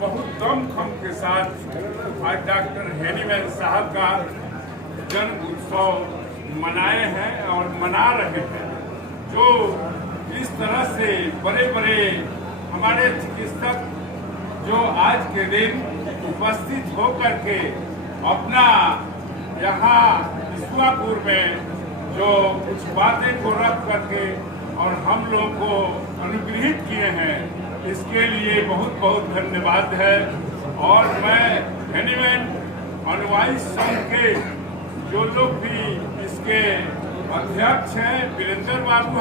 बहुत दमखम के साथ आज डॉक्टर हेनीमैन साहब का जन्म उत्सव मनाए हैं और मना रहे हैं। जो इस तरह से बड़े बड़े हमारे चिकित्सक जो आज के दिन उपस्थित होकर के अपना यहाँ ईश्वरपुर में जो कुछ बातें को रख करके और हम लोग को अनुग्रहित किए हैं, इसके लिए बहुत बहुत धन्यवाद है। और मैं हेनीमैन अनुयायी संघ के जो लोग भी इसके अध्यक्ष हैं, वीरेंद्र बाबू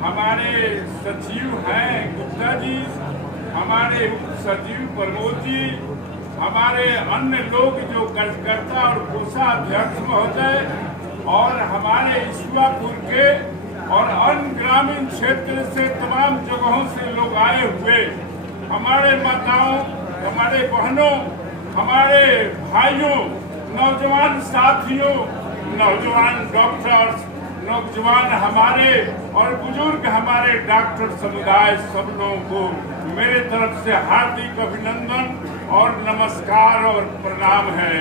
हमारे सचिव हैं गुप्ता जी, हमारे उप सचिव प्रमोद जी, हमारे अन्य लोग जो कार्यकर्ता और कोषाध्यक्ष महोदय और हमारे ईश्वरपुर के और अन्य ग्रामीण क्षेत्र से तमाम जगहों से लोग आए हुए, हमारे माताओं, हमारे बहनों, हमारे भाइयों, नौजवान साथियों, नौजवान डॉक्टर्स, नौजवान हमारे और बुजुर्ग हमारे डॉक्टर समुदाय, सब लोगों को मेरे तरफ से हार्दिक अभिनंदन और नमस्कार और प्रणाम है,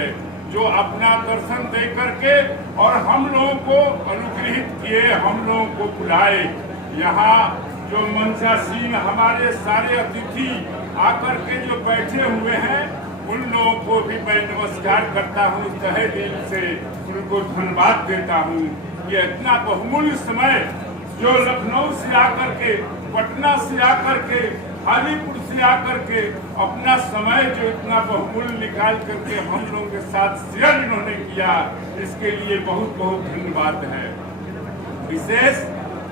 जो अपना दर्शन दे करके और हम लोगों को अनुग्रहित किए, हम लोगों को बुलाए। यहाँ जो मंचासीन हमारे सारे अतिथि आकर के जो बैठे हुए हैं, उन लोगों को भी मैं नमस्कार करता हूँ, तहे दिल से उनको धन्यवाद देता हूँ। ये इतना बहुमूल्य समय जो लखनऊ से आकर के, पटना से आकर के, हाजीपुर से आकर के अपना समय जो इतना बहुमूल्य निकाल करके हम लोगों के साथ शेयर इन्होंने किया, इसके लिए बहुत बहुत धन्यवाद है। विशेष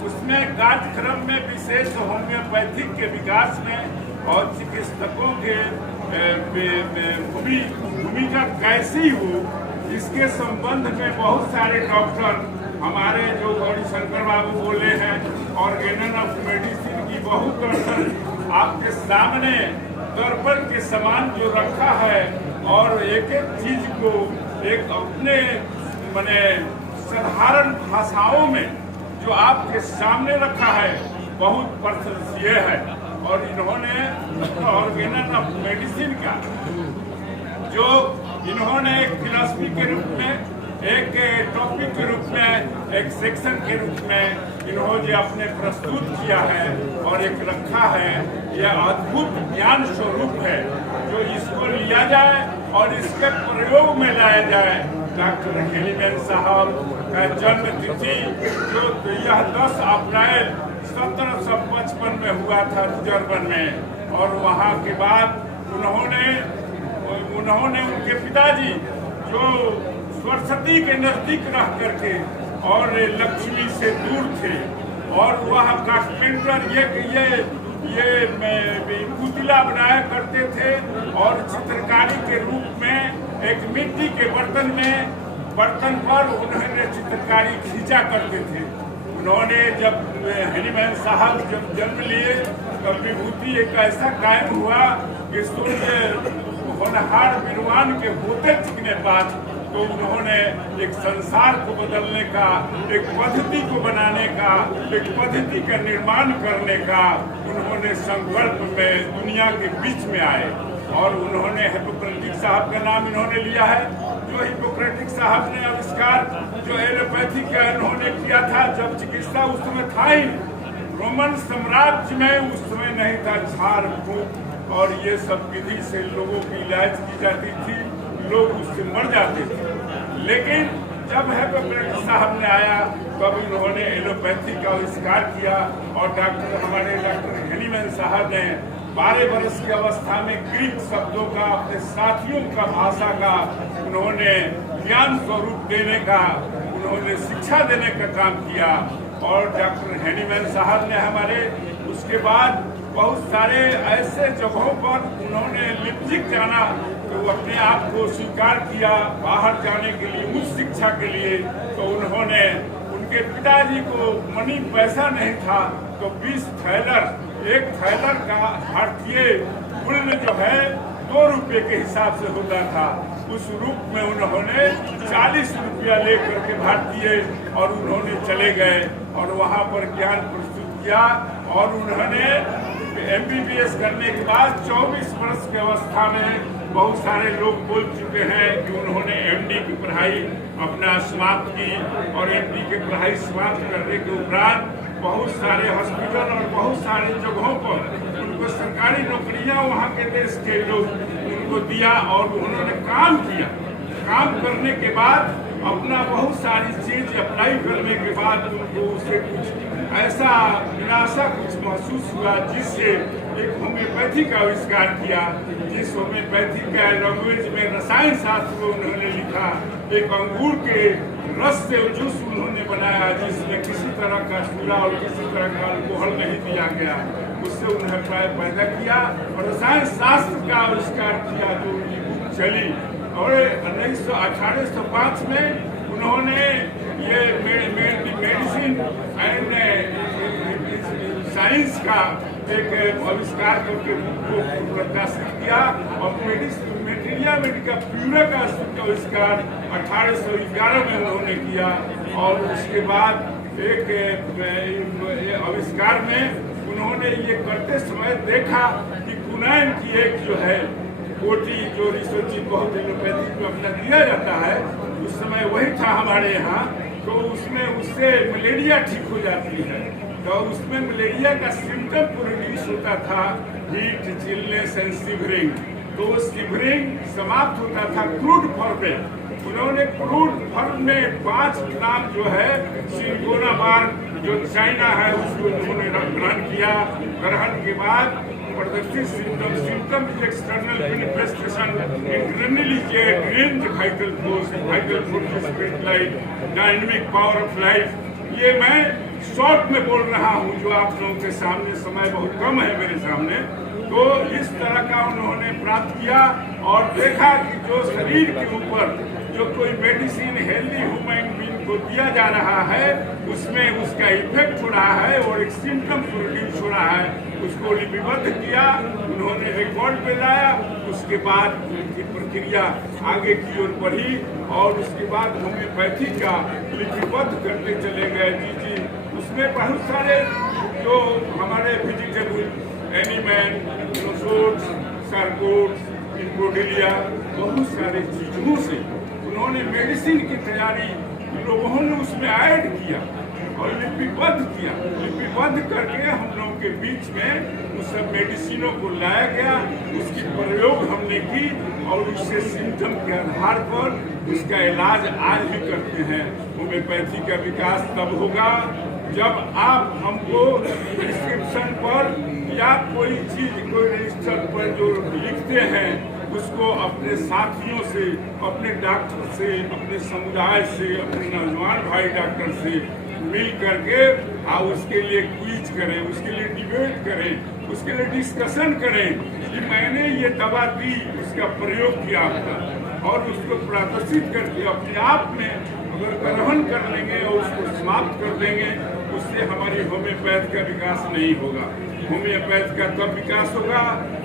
उसमें कार्यक्रम में विशेष होम्योपैथिक के विकास में और चिकित्सकों के भूमिका कैसी हो, इसके संबंध में बहुत सारे डॉक्टर हमारे जो गौरी शंकर बाबू बोले हैं, ऑर्गेनल ऑफ मेडिसिन की बहुत दर्शन आपके सामने दर्पण के समान जो रखा है, और एक एक चीज को एक अपने माने साधारण भाषाओं में जो आपके सामने रखा है, बहुत प्रशंसनीय है। और इन्होंने ऑर्गेनल ऑफ मेडिसिन का जो इन्होंने एक फिलॉसफी के रूप में, एक टॉपिक के रूप में, एक सेक्शन के रूप में इन्होंने अपने प्रस्तुत किया है और एक रखा है, यह अद्भुत ज्ञान स्वरूप है, जो इसको लिया जाए और इसके प्रयोग में लाया जाए। डॉक्टर हेनीमैन साहब का जन्म तिथि जो यह 10 अप्रैल 1755 में हुआ था जर्मन में, और वहाँ के बाद उन्होंने उनके पिताजी जो सरस्वती के नजदीक रह करके और लक्ष्मी से दूर थे, और वह कारपेंटर ये पुतला बनाया करते थे, और चित्रकारी के रूप में एक मिट्टी के बर्तन पर उन्होंने चित्रकारी खींचा करते थे। उन्होंने जब हेनीमैन साहब जब जन्म लिए, तब विभूति एक ऐसा कायम हुआ कि सूर्य होनहार विद्वान के होते चिकने बाद, तो उन्होंने एक संसार को बदलने का, एक पद्धति को बनाने का, एक पद्धति का निर्माण करने का उन्होंने संकल्प में दुनिया के बीच में आए। और उन्होंने हिपोक्रेटिक साहब का नाम इन्होंने लिया है, जो हिपोक्रेटिक साहब ने आविष्कार जो एलोपैथी का इन्होंने किया था, जब चिकित्सा उस समय था ही, रोमन साम्राज्य में उस समय नहीं था, झाड़ फूंक और ये सब विधि से लोगों की इलाज की जाती थी, लोग उससे मर जाते थे। लेकिन जब हिपोक्रेटिस साहब ने आया, तब इन्होंने एलोपैथी का आविष्कार किया, और हमारे डॉक्टर हेनीमैन साहब ने 12 वर्ष की अवस्था में ग्रीक शब्दों का, अपने साथियों का भाषा का उन्होंने ज्ञान स्वरूप देने का, उन्होंने शिक्षा देने का काम किया। और डॉक्टर हेनीमैन साहब ने हमारे उसके बाद बहुत सारे ऐसे जगहों पर उन्होंने लिप्जिक जाना, तो अपने आप को स्वीकार किया बाहर जाने के लिए, उच्च शिक्षा के लिए। तो उन्होंने, उनके पिताजी को मनी पैसा नहीं था, तो 20 थैलर, एक थैलर का भारतीय मूल्य जो है 2 रुपये के हिसाब से होता था, उस रूप में उन्होंने 40 रुपया लेकर के भारतीय, और उन्होंने चले गए और वहाँ पर ज्ञान प्रस्तुत किया। और उन्होंने MBBS करने के बाद 24 वर्ष की अवस्था में बहुत सारे लोग बोल चुके हैं कि उन्होंने MD की पढ़ाई अपना समाप्त की और MD की पढ़ाई समाप्त करने के उपरांत बहुत सारे हॉस्पिटल और बहुत सारे जगहों पर उनको सरकारी नौकरियां वहाँ के देश के लोग उनको दिया और उन्होंने काम किया। काम करने के बाद अपना बहुत सारी चीज अप्लाई करने के बाद उनको उससे कुछ ऐसा निराशा कुछ महसूस हुआ जिससे एक होम्योपैथी का आविष्कार किया। जिस होम्योपैथी का लैंग्वेज में रसायन शास्त्र उन्होंने लिखा, एक अंगूर के रस से जूस उन्होंने बनाया जिसमें किसी तरह का सूरा और किसी तरह का अल्कोहल नहीं दिया गया। उससे उन्हें पैदा किया और रसायन शास्त्र का आविष्कार किया जो उनकी बुक चली। और 1805 में उन्होंने ये मेडिसिन एंड साइंस का एक आविष्कार करके बुक प्रकाशित किया और मेटेरिया मेडिका प्यूरा का आविष्कार 1811 में उन्होंने किया। और उसके बाद एक आविष्कार में उन्होंने ये करते समय देखा कि कुनैन की एक जो है कोटी जो रिसर्च बहुत एलोपैथी में अपना दिया जाता है, उस समय वही था हमारे यहाँ। तो उसमें उससे मलेरिया ठीक हो जाती है। तो उसमें मलेरिया का सिम्टम प्रोड्यूस होता था हीट, चिलनेस एंड शिवरिंग। तो शिवरिंग समाप्त होता था क्रूड फॉर्म में। उन्होंने क्रूड फॉर्म में 5 नाम जो है सिंगोनाबार जो चाइना है उसको उन्होंने ग्रहण किया। ग्रहण के बाद प्रदर्शित symptom external manifestation internally drained vital force spirit life dynamic power of life. ये मैं शॉर्ट में बोल रहा हूँ जो आप लोगों के सामने, समय बहुत कम है मेरे सामने। तो इस तरह का उन्होंने प्राप्त किया और देखा कि जो शरीर के ऊपर जो कोई मेडिसिन हेल्दी ह्यूमन बीइंग को दिया जा रहा है उसमें उसका इफेक्ट हो रहा है और एक सिम्टम प्रोड्यूस हो रहा है। उसको लिपिबद्ध किया, उन्होंने रिकॉर्ड पे लाया। उसके बाद उनकी प्रक्रिया आगे की ओर बढ़ी और उसके बाद होम्योपैथी का लिपिबद्ध करते चले गए। जी उसमें बहुत सारे जो हमारे वेजिटेबल एनिमल नोसोट्स सार्कोट्स इंपोडिलिया बहुत सारे चीजों से उन्होंने मेडिसिन की तैयारी लोगों ने उसमें ऐड किया और लिपिबद्ध किया। लिपिबद्ध करके हम लोगों के बीच में उस सब मेडिसिनों को लाया गया, उसकी प्रयोग हमने की और उससे सिम्टम के आधार पर उसका इलाज आज भी करते हैं। होम्योपैथी का विकास तब होगा जब आप हमको प्रिस्क्रिप्शन पर या कोई चीज कोई रजिस्टर पर जो लिखते हैं उसको अपने साथियों से, अपने डॉक्टर से, अपने समुदाय से, अपने नौजवान भाई डॉक्टर से मिल करके आप उसके लिए क्विज करें, उसके लिए डिबेट करें, उसके लिए डिस्कशन करें कि मैंने ये दवा दी, उसका प्रयोग किया और उसको प्रदर्शित करके अपने आप में अगर ग्रहण कर लेंगे और उसको समाप्त कर देंगे, उससे हमारी होम्योपैथ का विकास नहीं होगा। होम्योपैथ का तब विकास होगा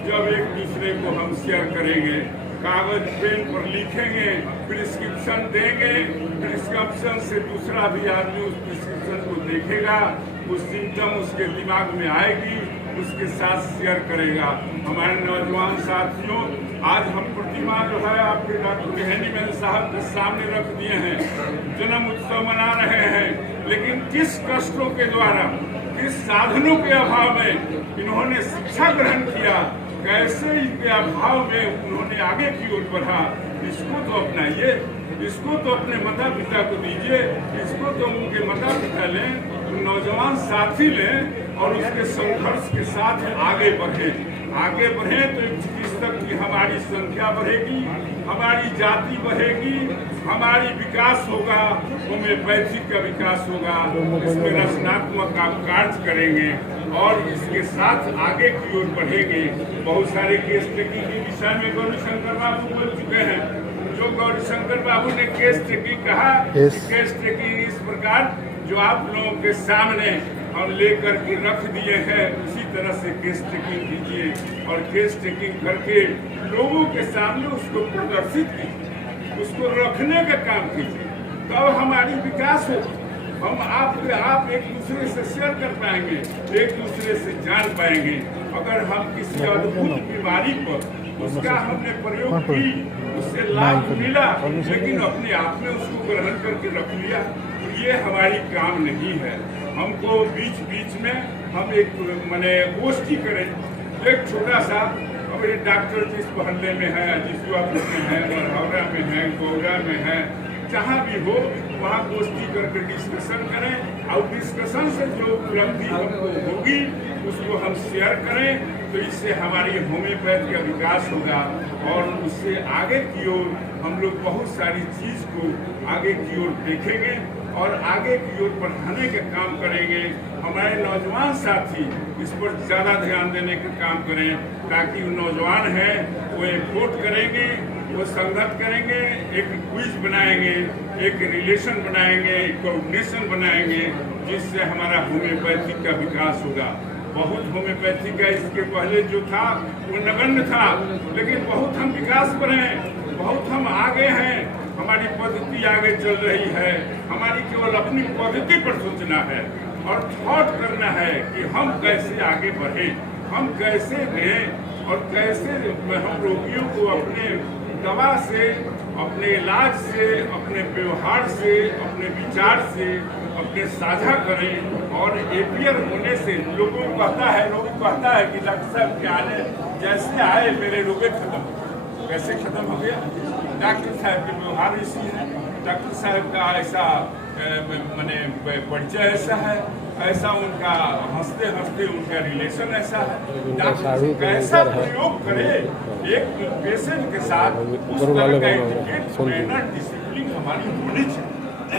जब एक दूसरे को हम शेयर करेंगे, कागज पेन पर लिखेंगे, प्रिस्क्रिप्शन देंगे, प्रिस्क्रिप्शन से दूसरा भी आदमी उस प्रिस्क्रिप्शन को देखेगा, उस सिम्टम उसके दिमाग में आएगी, उसके साथ शेयर करेगा। हमारे नौजवान साथियों, आज हम प्रतिमा जो है आपके डॉक्टर हैनीमैन साहब के सामने रख दिए हैं, जन्म उत्सव मना रहे हैं, लेकिन किस कष्टों के द्वारा, किस साधनों के अभाव में इन्होंने शिक्षा ग्रहण किया, कैसे इनके अभाव में उन्होंने आगे की ओर बढ़ा। इसको तो अपनाइए, इसको तो अपने माता पिता को दीजिए, इसको तो उनके माता पिता लें, नौजवान साथी लें और उसके संघर्ष के साथ आगे बढ़े। आगे बढ़े तो एक चिकित्सक की हमारी संख्या बढ़ेगी, हमारी जाति बढ़ेगी, हमारी विकास होगा, होम्योपैथी का विकास होगा। इसमें रचनात्मक आप कार्य करेंगे और इसके साथ आगे की ओर बढ़ेंगे। बहुत सारे केस टेकिंग के विषय में गौरीशंकर बाबू बोल चुके हैं। जो गौरीशंकर बाबू ने केस टेकिंग कहा, केस टेकिंग इस प्रकार जो आप लोगों के सामने हम लेकर के रख दिए हैं, उसी तरह से केस टेकिंग कीजिए और केस टेकिंग करके लोगों के सामने उसको प्रदर्शित कीजिए, उसको रखने का काम कीजिए, तब हमारी विकास हो। हम आप एक दूसरे से शेयर कर पाएंगे, एक दूसरे से जान पाएंगे अगर हम किसी अद्भुत बीमारी पर उसका हमने प्रयोग की, उससे लाभ मिला, लेकिन अपने आप में उसको ग्रहण करके रख लिया, तो ये हमारी काम नहीं है। हमको बीच बीच में हम एक माने गोष्ठी करें, एक छोटा सा, अब ये डॉक्टर जिस मोहल्ले में है, जिस युवापुर में है, मरहौरा में है, गोरा में है, जहाँ भी हो वहाँ गोष्ठी करके डिस्कशन करें, और डिस्कशन से जो उपलब्धि हमको होगी उसको हम शेयर करें, तो इससे हमारी होम्योपैथी का विकास होगा और उससे आगे की ओर हम लोग बहुत सारी चीज़ को आगे की ओर देखेंगे और आगे की ओर बढ़ाने का काम करेंगे। हमारे नौजवान साथी इस पर ज़्यादा ध्यान देने का काम करें, ताकि वो नौजवान हैं वो एक वोट करेंगे, वो संगत करेंगे, एक क्विज बनाएंगे, एक रिलेशन बनाएंगे, एक कोऑर्डिनेशन बनाएंगे, जिससे हमारा होम्योपैथी का विकास होगा। बहुत होम्योपैथी का इसके पहले जो था वो नगण्य था, लेकिन बहुत हम विकास पर हैं, बहुत हम आगे हैं, हमारी पद्धति आगे चल रही है। हमारी केवल अपनी पद्धति पर सोचना है और थॉट करना है कि हम कैसे आगे बढ़े, हम कैसे रहें और कैसे हम रोगियों को अपने दवा से, अपने इलाज से, अपने व्यवहार से, अपने विचार से अपने साझा करें। और एपीआर होने से लोगों को कहता है कि डॉक्टर साहब के आने जैसे आए मेरे रोगे खत्म, कैसे खत्म हो गया? डॉक्टर साहब के व्यवहार ऐसी है, डॉक्टर साहब का ऐसा माने परिचय ऐसा है, ऐसा उनका हंसते हंसते उनका रिलेशन ऐसा है। डॉक्टर कैसा प्रयोग करे एक पेशेंट के साथ, उस तरह का एजुकेट ट्रेनर डिसिप्लिन हमारी होनी चाहिए।